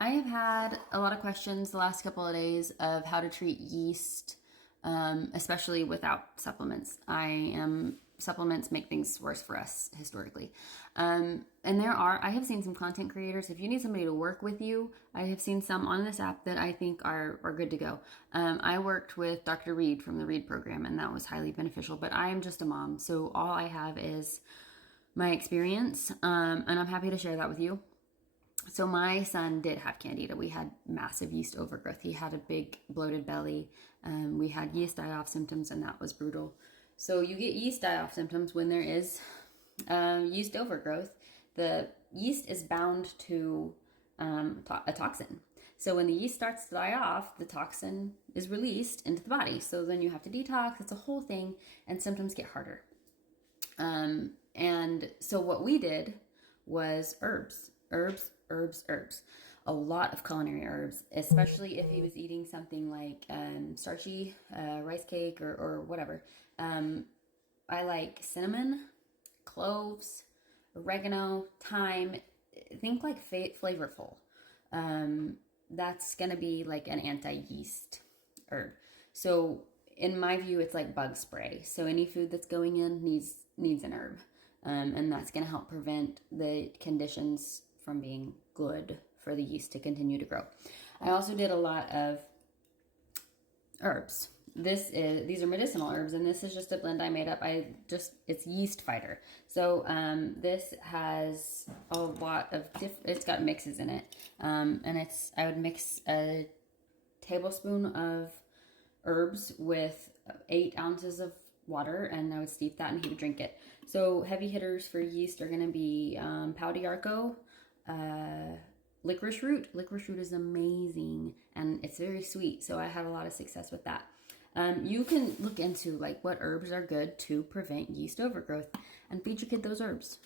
I have had a lot of questions the last couple of days of how to treat yeast, especially without supplements. Supplements make things worse for us historically. And I have seen some content creators. If you need somebody to work with you, I have seen some on this app that I think are good to go. I worked with Dr. Reed from the Reed program, and that was highly beneficial. But I am just a mom, so all I have is my experience, and I'm happy to share that with you. So my son did have candida. We had massive yeast overgrowth. He had a big bloated belly. We had yeast die-off symptoms, and that was brutal. So you get yeast die-off symptoms when there is yeast overgrowth. The yeast is bound to a toxin. So when the yeast starts to die off, the toxin is released into the body. So then you have to detox. It's a whole thing, and symptoms get harder. And so what we did was herbs. A lot of culinary herbs, especially if he was eating something like starchy rice cake or whatever. I like cinnamon, cloves, oregano, thyme. Think like flavorful. That's going to be like an anti-yeast herb. So in my view, it's like bug spray. So any food that's going in needs an herb. And that's going to help prevent the conditions from being good for the yeast to continue to grow. I also did a lot of herbs. These are medicinal herbs, and this is just a blend I made up. It's yeast fighter. So this has a lot of it's got mixes in it, and I would mix a tablespoon of herbs with 8 ounces of water, and I would steep that, and he would drink it. So heavy hitters for yeast are going to be pau d'arco, licorice root. Licorice root is amazing, and it's very sweet, so I had a lot of success with that. You can look into like what herbs are good to prevent yeast overgrowth and feed your kid those herbs.